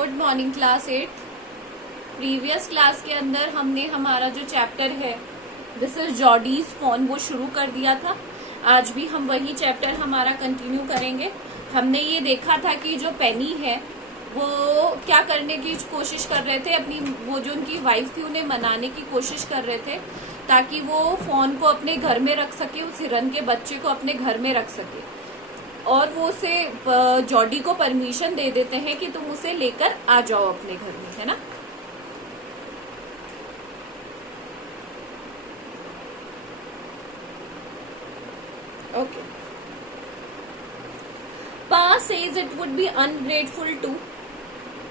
Good morning class 8। Previous class के अंदर हमने हमारा जो चैप्टर है दिस इज जॉडीज फोन वो शुरू कर दिया था। आज भी हम वही चैप्टर हमारा कंटिन्यू करेंगे। हमने ये देखा था कि जो पेनी है वो क्या करने की कोशिश कर रहे थे, अपनी वो जो उनकी वाइफ थी उन्हें मनाने की कोशिश कर रहे थे ताकि वो फोन को अपने घर में रख सके, उस हिरन के बच्चे को अपने घर में रख सके। और वो उसे जॉडी को परमिशन दे देते हैं कि तुम उसे लेकर आ जाओ अपने घर में, है ना। Okay. Pa says it would be ungrateful to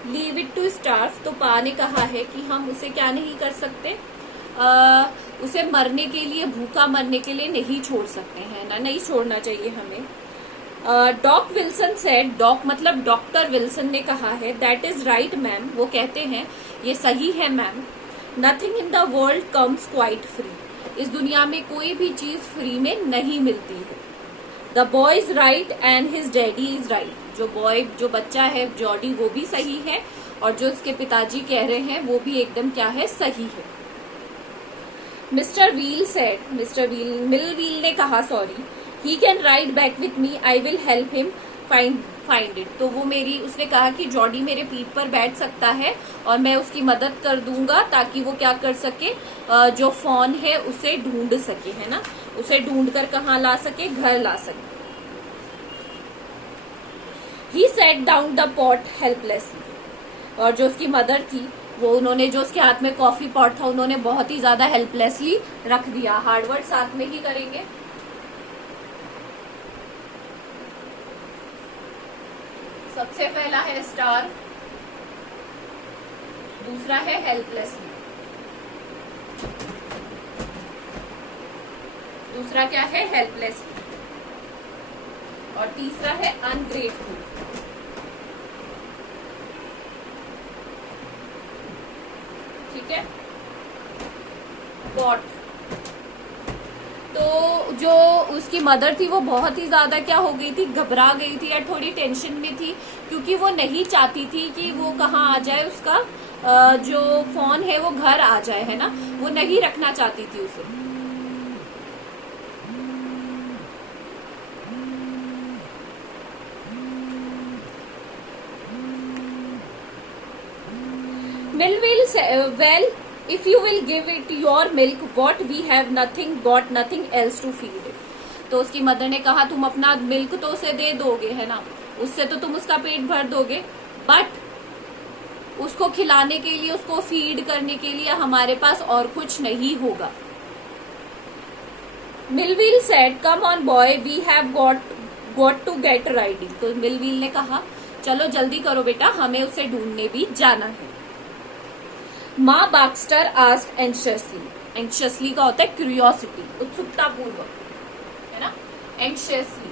leave it to starve. तो पा ने कहा है कि हम उसे क्या नहीं कर सकते, उसे मरने के लिए, भूखा मरने के लिए नहीं छोड़ सकते हैं ना, नहीं छोड़ना चाहिए हमें। डॉक विल्सन सेड, डॉक मतलब डॉक्टर विल्सन ने कहा है, दैट इज राइट मैम, वो कहते हैं ये सही है ma'am. Nothing in the world comes quite free, इस दुनिया में कोई भी चीज फ्री में नहीं मिलती है। The boy is right and his daddy is right, जो बॉय जो बच्चा है जॉडी वो भी सही है और जो उसके पिताजी कह रहे हैं वो भी एकदम क्या है, सही है। मिस्टर व्हील सेड, मिल व्हील ने कहा sorry, he can ride back with me, I will help him find it। तो वो उसने कहा कि जॉडी मेरे पीठ पर बैठ सकता है और मैं उसकी मदद कर दूंगा ताकि वो क्या कर सके, जो फोन है उसे ढूंढ सके, है ना, उसे ढूंढ कर कहाँ ला सके, घर ला सके। He sat down the pot helplessly, और जो उसकी मदर थी वो उन्होंने जो उसके हाथ में कॉफी पॉट था उन्होंने बहुत ही ज्यादा हेल्पलेसली रख दिया। हार्डवर्ड साथ में ही करेंगे। सबसे पहला है स्टार, दूसरा है हेल्पलेसली, दूसरा क्या है हेल्पलेसली, और तीसरा है अनग्रेटफुल। ठीक है। गॉड, तो जो उसकी मदर थी वो बहुत ही ज्यादा क्या हो गई थी, घबरा गई थी या थोड़ी टेंशन में थी, क्योंकि वो नहीं चाहती थी कि वो कहाँ आ जाए, उसका जो फोन है वो घर आ जाए, है ना, वो नहीं रखना चाहती थी उसे। Millville well, if you will give it your milk, what we have nothing, got nothing else to feed it। तो उसकी मदर ने कहा तुम अपना मिल्क तो उसे दे दोगे, है ना, उससे तो तुम उसका पेट भर दोगे, बट उसको खिलाने के लिए, उसको फीड करने के लिए हमारे पास और कुछ नहीं होगा। Millwheel said come on boy, we have got to get riding. तो मिलविल ने कहा चलो जल्दी करो बेटा, हमें उसे ढूंढने भी जाना है। माँ बाक्स्टर आस्क्ड एंशियसली, एंशियसली का होता है क्यूरियोसिटी, उत्सुकता पूर्वक, है ना, एंशियसली।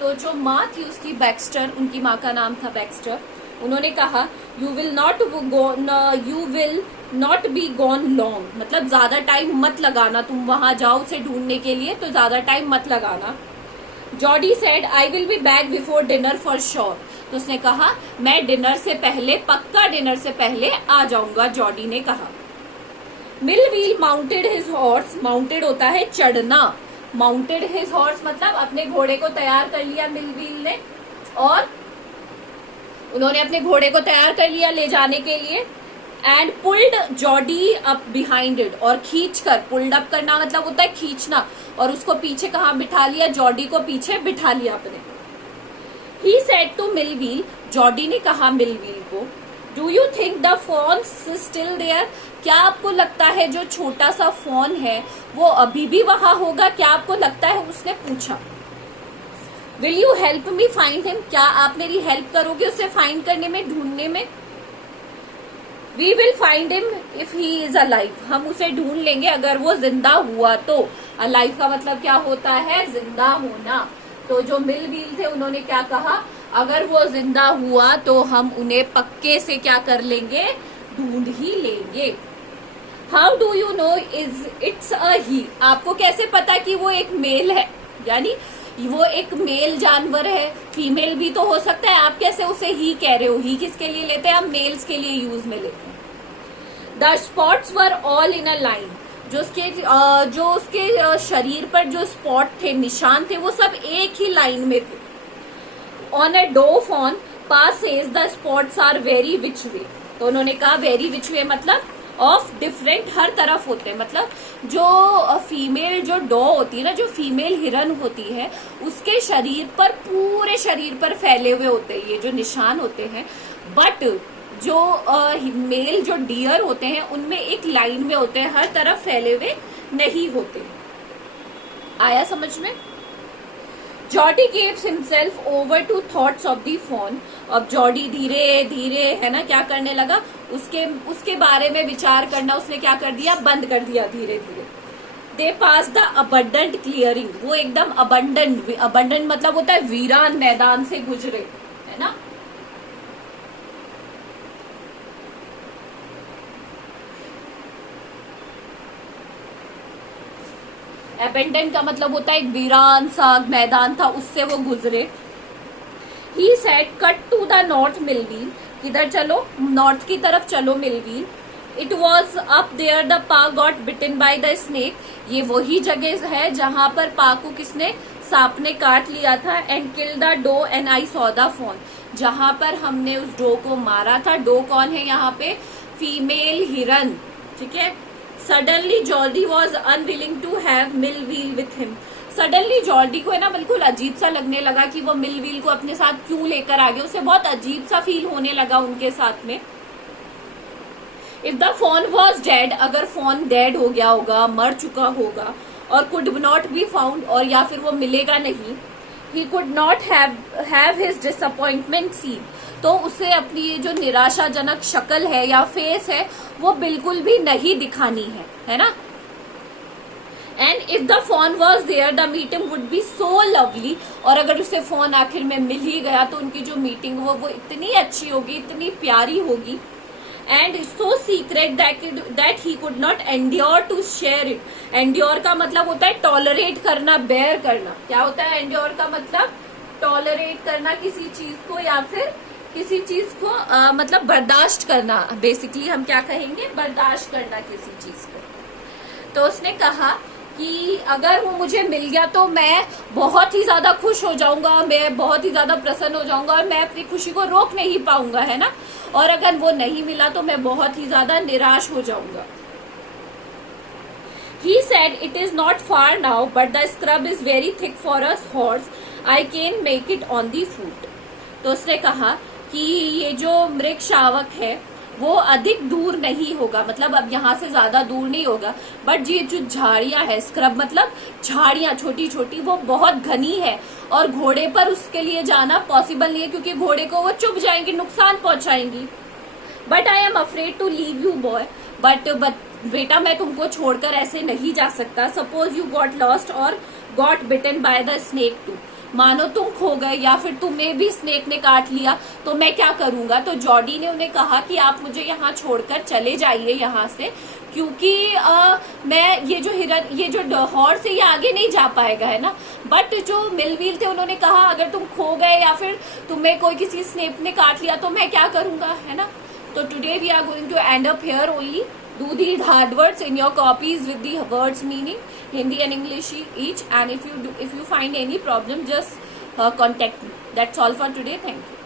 तो जो माँ थी उसकी बैक्स्टर, उनकी माँ का नाम था बैक्स्टर, उन्होंने कहा you will not be gone long, मतलब ज्यादा टाइम मत लगाना, तुम वहां जाओ उसे ढूंढने के लिए तो ज्यादा टाइम मत लगाना। Jordi said I will be back before dinner for sure. तो उसने कहा मैं डिनर से पहले, पक्का डिनर से पहले आ जाऊंगा, जॉडी ने कहा। मिलव्हील माउंटेड हिज हॉर्स, माउंटेड होता है चढ़ना, माउंटेड हिज हॉर्स मतलब अपने घोड़े को तैयार कर लिया मिलव्हील ने, और उन्होंने अपने घोड़े को तैयार कर लिया ले जाने के लिए। And pulled Jordi up behind it, और खींच कर, पुल्ड अप करना मतलब होता है खींचना, और उसको पीछे कहाँ बिठा लिया, जॉडी को पीछे बिठा लिया अपने। He said to Millwheel, Jody ने कहा मिलव्हील को, do you think the fawn still there, क्या आपको लगता है जो छोटा सा फोन है वो अभी भी वहां होगा, क्या आपको लगता है, उसने पूछा। Will you help me find him, क्या आप मेरी हेल्प करोगे उसे फाइंड करने में, ढूंढने में। We will find him if he is alive, हम उसे ढूंढ लेंगे अगर वो जिंदा हुआ तो। अलाइव का मतलब क्या होता है, जिंदा होना। तो जो मिलव्हील थे उन्होंने क्या कहा, अगर वो जिंदा हुआ तो हम उन्हें पक्के से क्या कर लेंगे, ढूंढ ही लेंगे। How do you know is it's a he, आपको कैसे पता कि वो एक मेल है, यानी वो एक मेल जानवर है, फीमेल भी तो हो सकता है, आप कैसे उसे ही कह रहे हो? ही किसके लिए लेते हैं? हम मेल्स के लिए यूज में लेते हैं। The spots were all in a line, जो उसके शरीर पर जो स्पॉट थे, निशान थे, वो सब एक ही लाइन में थे। On a doe fawn passes the spots are very which way, तो उन्होंने कहा वेरी विच वे मतलब ऑफ डिफरेंट, हर तरफ होते हैं। मतलब जो फीमेल जो डॉ होती है ना, जो फीमेल हिरन होती है, उसके शरीर पर, पूरे शरीर पर फैले हुए होते हैं ये जो निशान होते हैं। बट जो मेल जो डियर होते हैं उनमें एक लाइन में होते हैं, हर तरफ फैले हुए नहीं होते। आया समझ में? Jody gaves himself over to thoughts of the fawn. अब जॉडी धीरे धीरे है ना क्या करने लगा, उसके बारे में विचार करना उसने क्या कर दिया, बंद कर दिया धीरे धीरे। दे पास द अबंडेंट क्लियरिंग, वो एकदम अबंडेंट मतलब होता है वीरान मैदान से गुजरे, है ना। अबेंडेंट का मतलब होता है एक वीरान सा मैदान था, उससे वो गुजरे। He said cut to the north Millwheel, किधर चलो, नॉर्थ की तरफ चलो Millwheel. It was up there the pa got bitten by the snake, ये वही जगह है जहां पर पा को किसने, सांप ने काट लिया था। And kill the doe and I saw the fawn, जहां पर हमने उस डो को मारा था। डो कौन है यहाँ पे, फीमेल हिरन, ठीक है। Suddenly Jody was unwilling to have Millwheel with him, suddenly Jody को है ना बिल्कुल अजीब सा लगने लगा कि वो मिलवील को अपने साथ क्यों लेकर आ गया, उसे बहुत अजीब सा फील होने लगा उनके साथ में। If the fawn was dead, अगर फॉन डेड हो गया होगा, मर चुका होगा, और कुड नॉट बी फाउंड, और या फिर वो मिलेगा नहीं, he could not have his disappointment seen, तो उसे अपनी ये जो निराशाजनक शक्ल है या फेस है वो बिल्कुल भी नहीं दिखानी है ना। And if the fawn was there the meeting would be so lovely, और अगर उसे फोन आखिर में मिल ही गया तो उनकी जो मीटिंग वो इतनी अच्छी होगी, इतनी प्यारी होगी। And so secret that he could not endure to share it, endure का मतलब होता है टॉलरेट करना, बेयर करना। क्या होता है एंड्योर का मतलब, टॉलरेट करना किसी चीज को, या फिर किसी चीज को मतलब बर्दाश्त करना, बेसिकली हम क्या कहेंगे, बर्दाश्त करना किसी चीज को। तो उसने कहा कि अगर वो मुझे मिल गया तो मैं बहुत ही ज्यादा खुश हो जाऊंगा, मैं बहुत ही ज्यादा प्रसन्न हो जाऊंगा, और मैं अपनी खुशी को रोक नहीं पाऊंगा, है ना। और अगर वो नहीं मिला तो मैं बहुत ही ज्यादा निराश हो जाऊंगा। He said, "It is not far now, but the scrub is very thick for a horse. I can make it on the foot." तो उसने कहा कि ये जो मृग शावक है वो अधिक दूर नहीं होगा, मतलब अब यहाँ से ज्यादा दूर नहीं होगा, बट ये जो झाड़ियां है, स्क्रब मतलब झाड़ियां छोटी छोटी, वो बहुत घनी है, और घोड़े पर उसके लिए जाना पॉसिबल नहीं है, क्योंकि घोड़े को वो चुभ जाएंगी, नुकसान पहुंचाएंगी। But I am afraid to leave you boy, but बेटा मैं तुमको छोड़कर ऐसे नहीं जा सकता। सपोज यू गॉट लॉस्ट और got bitten by the snake too, मानो तुम खो गए या फिर तुम्हें भी स्नेक ने काट लिया, तो मैं क्या करूंगा। तो जॉडी ने उन्हें कहा कि आप मुझे यहाँ छोड़कर चले जाइए यहाँ से, क्योंकि मैं ये जो हिरन, ये जो हॉर्स है, ये आगे नहीं जा पाएगा, है ना। बट जो मिलवील थे उन्होंने कहा अगर तुम खो गए या फिर तुम्हें कोई किसी स्नेक ने काट लिया तो मैं क्या करूंगा, है ना। तो today we are going to end up here only. Do the hard words in your copies with the words meaning Hindi and English each, and if you find any problem just contact me. That's all for today. Thank you.